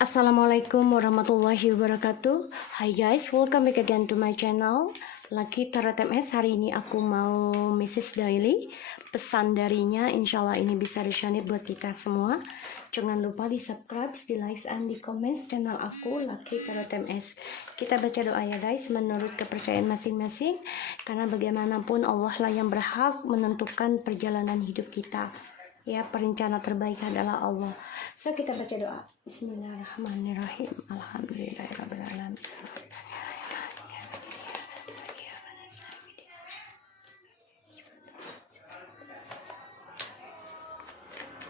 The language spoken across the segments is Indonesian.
Assalamualaikum warahmatullahi wabarakatuh. Hi guys, welcome back again to my channel Lucky Tarot MS. Hari ini aku mau message daily. Pesan darinya insyaallah ini bisa resonate buat kita semua. Jangan lupa di subscribe, di like, and di comment channel aku Lucky Tarot MS. Kita baca doa ya guys, menurut kepercayaan masing-masing. Karena bagaimanapun Allah lah yang berhak menentukan perjalanan hidup kita. Ya, perencana terbaik adalah Allah. So kita baca doa. Bismillahirrahmanirrahim. Alhamdulillahirrahmanirrahim.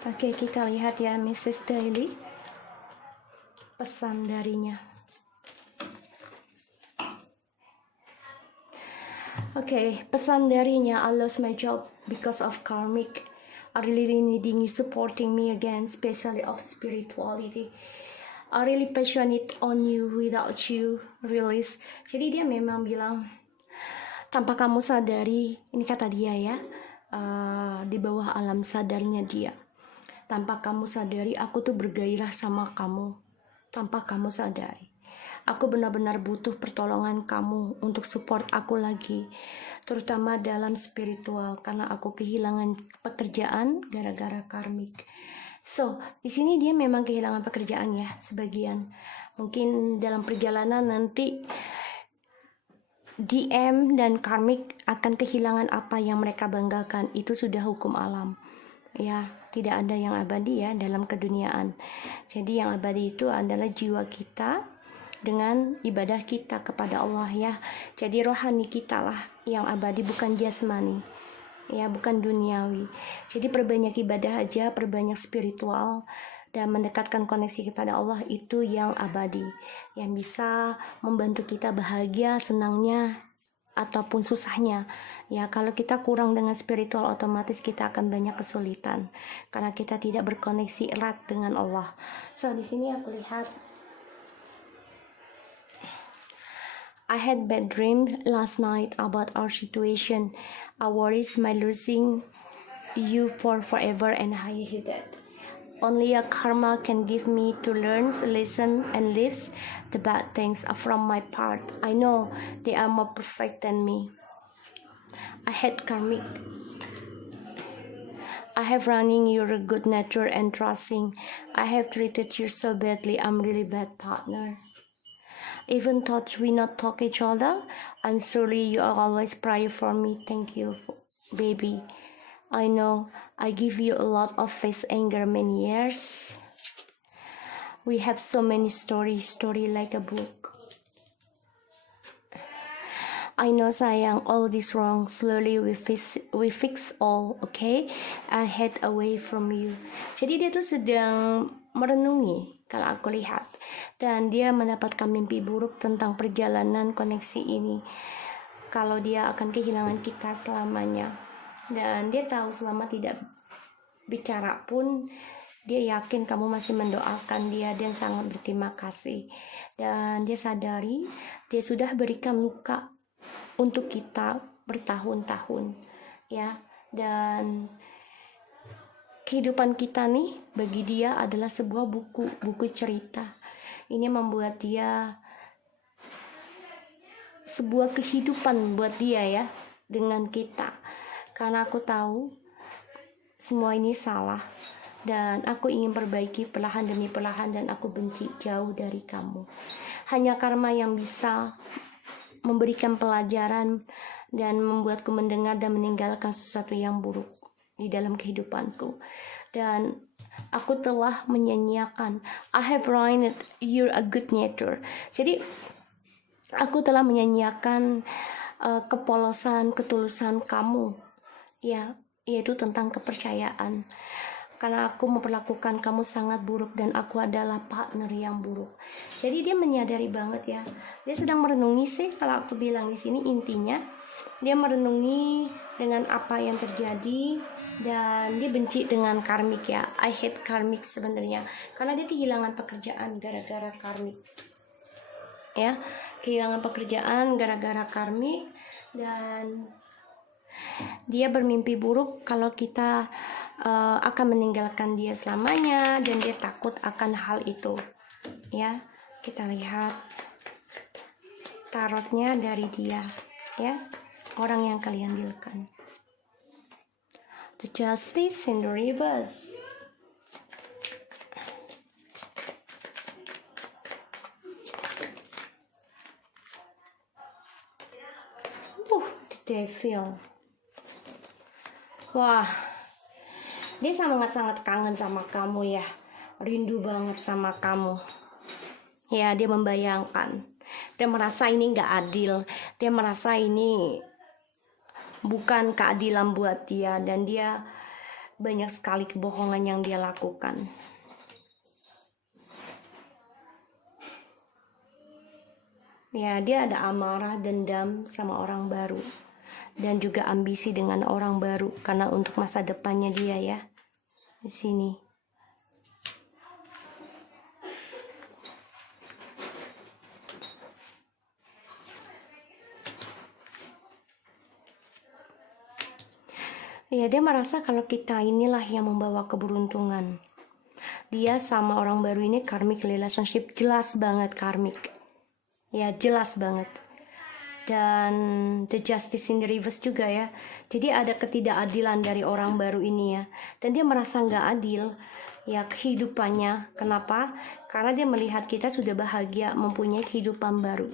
Oke, kita lihat ya message daily. Pesan darinya. Oke, pesan darinya, I lost my job because of karmic. I really needing you supporting me again, especially of spirituality. I really passionate on you, without you, release. Jadi dia memang bilang, tanpa kamu sadari, ini kata dia ya, di bawah alam sadarnya dia. Tanpa kamu sadari, aku tuh bergairah sama kamu. Tanpa kamu sadari. Aku benar-benar butuh pertolongan kamu untuk support aku lagi, terutama dalam spiritual karena aku kehilangan pekerjaan gara-gara karmik. So, di sini dia memang kehilangan pekerjaan ya, sebagian. Mungkin dalam perjalanan nanti DM dan karmik akan kehilangan apa yang mereka banggakan. Itu sudah hukum alam. Ya, tidak ada yang abadi ya dalam keduniaan. Jadi yang abadi itu adalah jiwa kita dengan ibadah kita kepada Allah ya. Jadi rohani kita lah yang abadi, bukan jasmani ya, bukan duniawi. Jadi perbanyak ibadah aja, perbanyak spiritual dan mendekatkan koneksi kepada Allah, itu yang abadi, yang bisa membantu kita bahagia, senangnya ataupun susahnya ya. Kalau kita kurang dengan spiritual, otomatis kita akan banyak kesulitan karena kita tidak berkoneksi erat dengan Allah. So di sini aku lihat, I had bad dream last night about our situation. I worries my losing you for forever and I hate that. Only a karma can give me to learn, listen, and live the bad things from my part. I know they are more perfect than me. I hate karmic. I have running your good nature and trusting. I have treated you so badly. I'm really bad partner. Even thought we not talk each other. I'm sorry, you are always pray for me. Thank you, baby. I know I give you a lot of face anger many years. We have so many story like a book. I know sayang, all this wrong. Slowly we fix all, okay? I head away from you. Jadi dia tuh sedang merenungi kalau aku lihat, dan dia mendapatkan mimpi buruk tentang perjalanan koneksi ini, kalau dia akan kehilangan kita selamanya. Dan dia tahu selama tidak bicara pun dia yakin kamu masih mendoakan dia dan sangat berterima kasih. Dan dia sadari dia sudah berikan luka untuk kita bertahun-tahun ya. Dan kehidupan kita nih bagi dia adalah sebuah buku cerita. Ini membuat dia sebuah kehidupan buat dia ya dengan kita. Karena aku tahu semua ini salah dan aku ingin perbaiki perlahan demi perlahan, dan aku benci jauh dari kamu. Hanya karma yang bisa memberikan pelajaran dan membuatku mendengar dan meninggalkan sesuatu yang buruk di dalam kehidupanku. Dan aku telah menyanyiakan, I have ruined your a good nature. Jadi aku telah menyanyiakan kepolosan, ketulusan kamu ya, yaitu tentang kepercayaan. Karena aku memperlakukan kamu sangat buruk dan aku adalah partner yang buruk. Jadi dia menyadari banget ya. Dia sedang merenungi sih, kalau aku bilang di sini intinya dia merenungi dengan apa yang terjadi dan dia benci dengan karmik ya. I hate karmik sebenarnya karena dia kehilangan pekerjaan gara-gara karmik. Ya, kehilangan pekerjaan gara-gara karmik, dan dia bermimpi buruk kalau kita akan meninggalkan dia selamanya, dan dia takut akan hal itu. Ya, kita lihat tarotnya dari dia, ya, orang yang kalian dealkan. The Justice in the reverse. The Devil. Wah, dia sangat-sangat kangen sama kamu ya, rindu banget sama kamu. Ya, dia membayangkan, dia merasa ini nggak adil, dia merasa ini bukan keadilan buat dia, dan dia banyak sekali kebohongan yang dia lakukan. Ya, dia ada amarah, dendam sama orang baru, dan juga ambisi dengan orang baru karena untuk masa depannya dia ya. Di sini. Ya, dia merasa kalau kita inilah yang membawa keberuntungan. Dia sama orang baru ini karmic relationship, jelas banget karmic. Ya, jelas banget. Dan the justice in the reverse juga ya. Jadi ada ketidakadilan dari orang baru ini ya. Dan dia merasa nggak adil ya kehidupannya. Kenapa? Karena dia melihat kita sudah bahagia, mempunyai kehidupan baru.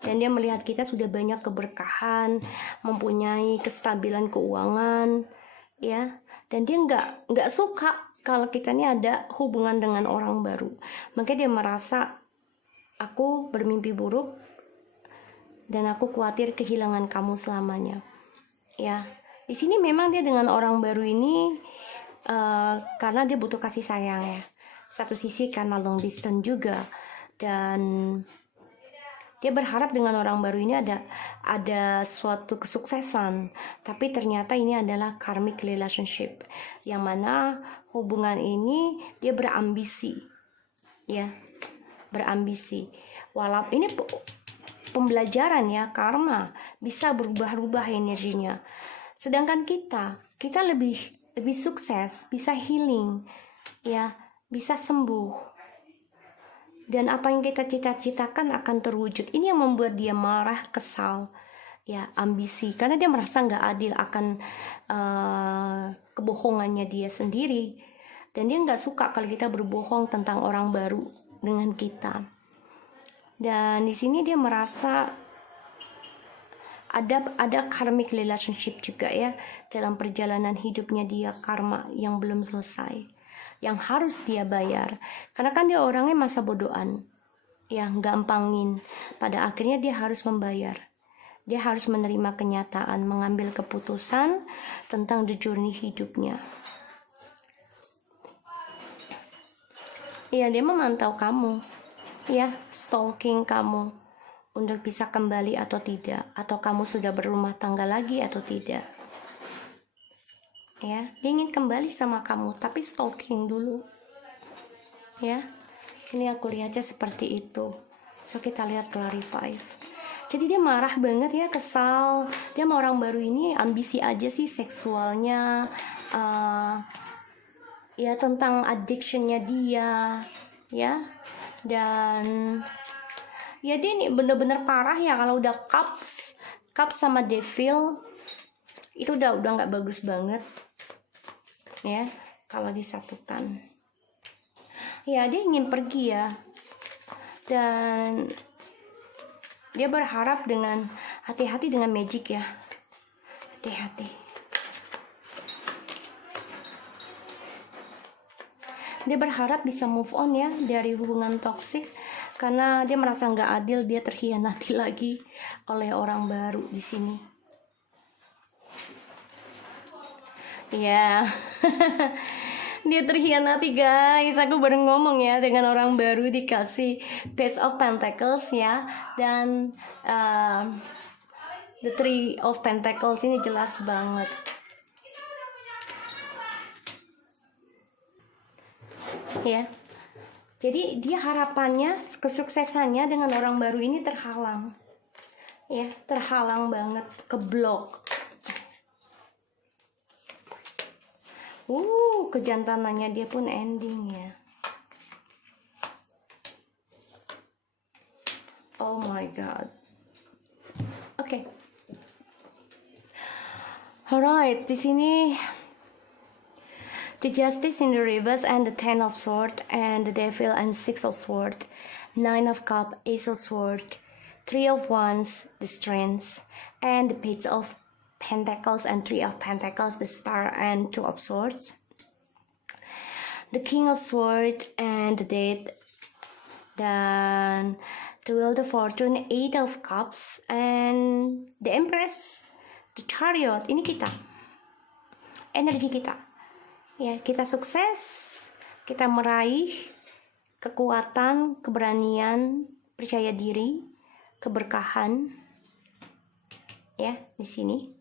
Dan dia melihat kita sudah banyak keberkahan, mempunyai kestabilan keuangan, ya. Dan dia nggak suka kalau kita ini ada hubungan dengan orang baru. Makanya dia merasa, aku bermimpi buruk dan aku khawatir kehilangan kamu selamanya. Ya, di sini memang dia dengan orang baru ini karena dia butuh kasih sayang ya. Satu sisi karena long distance juga, dan dia berharap dengan orang baru ini ada suatu kesuksesan. Tapi ternyata ini adalah karmic relationship, yang mana hubungan ini dia berambisi, ya, berambisi. Walaupun ini pembelajaran ya, karma bisa berubah-ubah energinya. Sedangkan kita lebih sukses, bisa healing, ya, bisa sembuh. Dan apa yang kita cita-citakan akan terwujud. Ini yang membuat dia marah, kesal, ya, ambisi. Karena dia merasa nggak adil akan kebohongannya dia sendiri. Dan dia nggak suka kalau kita berbohong tentang orang baru dengan kita. Dan di sini dia merasa ada karmic relationship juga ya dalam perjalanan hidupnya dia, karma yang belum selesai, yang harus dia bayar. Karena kan dia orangnya masa bodohan, yang gampangin. Pada akhirnya dia harus membayar. Dia harus menerima kenyataan, mengambil keputusan tentang the journey hidupnya. Ya, dia memantau kamu, ya, stalking kamu untuk bisa kembali atau tidak, atau kamu sudah berumah tangga lagi atau tidak. Ya, dia ingin kembali sama kamu, tapi stalking dulu. Ya, ini aku lihatnya seperti itu. So kita lihat clarify. Jadi dia marah banget ya, kesal. Dia sama orang baru ini ambisi aja sih seksualnya, ya, tentang addictionnya dia, ya. Dan ya dia ini bener-bener parah ya kalau udah cups sama devil itu udah nggak bagus banget ya kalau disatukan. Ya, dia ingin pergi ya, dan dia berharap dengan hati-hati dengan magic ya, hati-hati. Dia berharap bisa move on ya dari hubungan toksik, karena dia merasa nggak adil, dia terkhianati lagi oleh orang baru di sini. Ya, dia terkhianati guys. Aku baru ngomong ya, dengan orang baru dikasih Page of Pentacles ya, dan the Three of Pentacles ini jelas banget. Ya, jadi dia harapannya, kesuksesannya dengan orang baru ini terhalang. Ya, terhalang banget, keblok. Kejantanannya dia pun ending ya. Oh my god. Oke. Alright, di sini the Justice in the Reverse and the Ten of Swords and the Devil and Six of Swords, Nine of Cups, Ace of Swords, Three of Wands, the Strength, and the Page of Pentacles and Three of Pentacles, the Star and Two of Swords, the King of Swords and the Death, dan the Wheel of Fortune, Eight of Cups, and the Empress, the Chariot. Ini kita, energi kita. Ya, kita sukses, kita meraih kekuatan, keberanian, percaya diri, keberkahan. Ya, di sini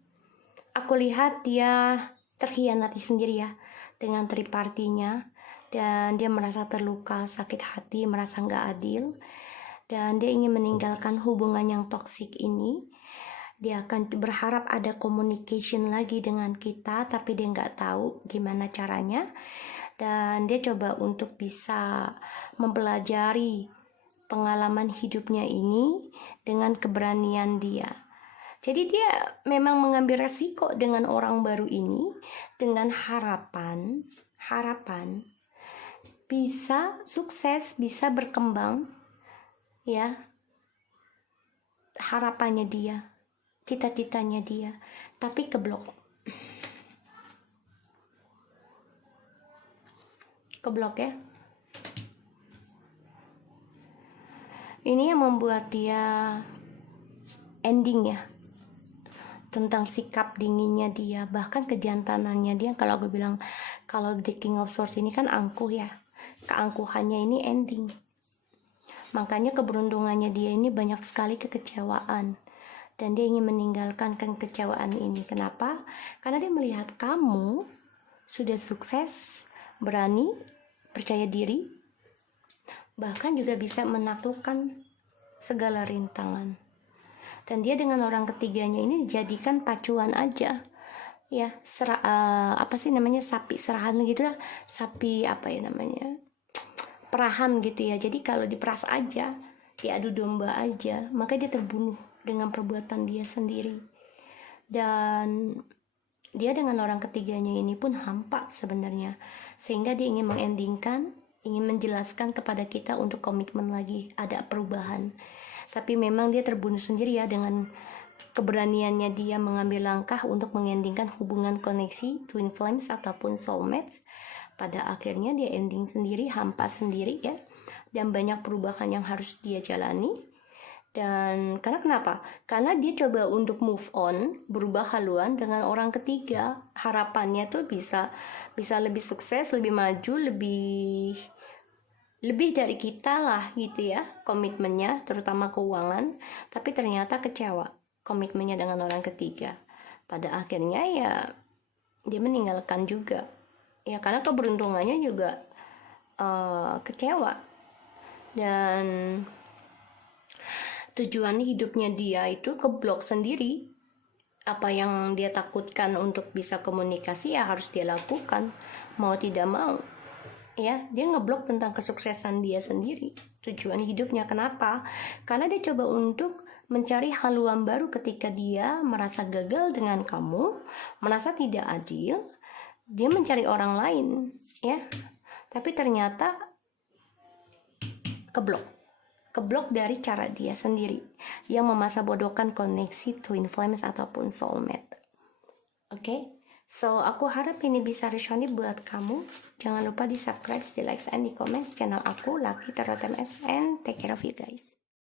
aku lihat dia terkhianati sendiri ya dengan tripartinya, dan dia merasa terluka, sakit hati, merasa nggak adil, dan dia ingin meninggalkan hubungan yang toksik ini. Dia akan berharap ada communication lagi dengan kita, tapi dia nggak tahu gimana caranya. Dan dia coba untuk bisa mempelajari pengalaman hidupnya ini dengan keberanian dia. Jadi dia memang mengambil resiko dengan orang baru ini, dengan harapan bisa sukses, bisa berkembang, ya. Harapannya dia, cita-citanya dia, tapi keblok ya. Ini yang membuat dia ending ya, tentang sikap dinginnya dia, bahkan kejantanannya dia. Kalau aku bilang, kalau The King of Swords ini kan angkuh ya, keangkuhannya ini ending. Makanya keberuntungannya dia ini banyak sekali kekecewaan, dan dia ingin meninggalkan kekecewaan ini. Kenapa? Karena dia melihat kamu sudah sukses, berani, percaya diri, bahkan juga bisa menaklukkan segala rintangan. Dan dia dengan orang ketiganya ini dijadikan pacuan aja, ya. Sapi serahan gitu lah, sapi perahan gitu ya. Jadi kalau diperas aja, diadu domba aja, maka dia terbunuh dengan perbuatan dia sendiri. Dan dia dengan orang ketiganya ini pun hampa sebenarnya, sehingga dia ingin mengendingkan, ingin menjelaskan kepada kita untuk komitmen lagi, ada perubahan. Tapi memang dia terbunuh sendiri ya, dengan keberaniannya dia mengambil langkah untuk mengendingkan hubungan koneksi twin flames ataupun soulmates. Pada akhirnya dia ending sendiri, hampa sendiri ya, dan banyak perubahan yang harus dia jalani. Dan karena kenapa? Karena dia coba untuk move on, berubah haluan dengan orang ketiga. Harapannya tuh bisa lebih sukses, lebih maju, lebih dari kita lah gitu ya, komitmennya, terutama keuangan. Tapi ternyata kecewa komitmennya dengan orang ketiga. Pada akhirnya ya dia meninggalkan juga ya, karena keberuntungannya juga kecewa. Dan tujuan hidupnya dia itu keblok sendiri. Apa yang dia takutkan untuk bisa komunikasi ya harus dia lakukan, mau tidak mau ya. Dia ngeblok tentang kesuksesan dia sendiri, tujuan hidupnya. Kenapa? Karena dia coba untuk mencari haluan baru ketika dia merasa gagal dengan kamu, merasa tidak adil. Dia mencari orang lain ya, tapi ternyata keblok dari cara dia sendiri yang memasa bodohkan koneksi twin flames ataupun soulmate. Oke? So, aku harap ini bisa resonate buat kamu. Jangan lupa di subscribe, di like, and di comment channel aku, Lucky Tarot MS, and take care of you guys.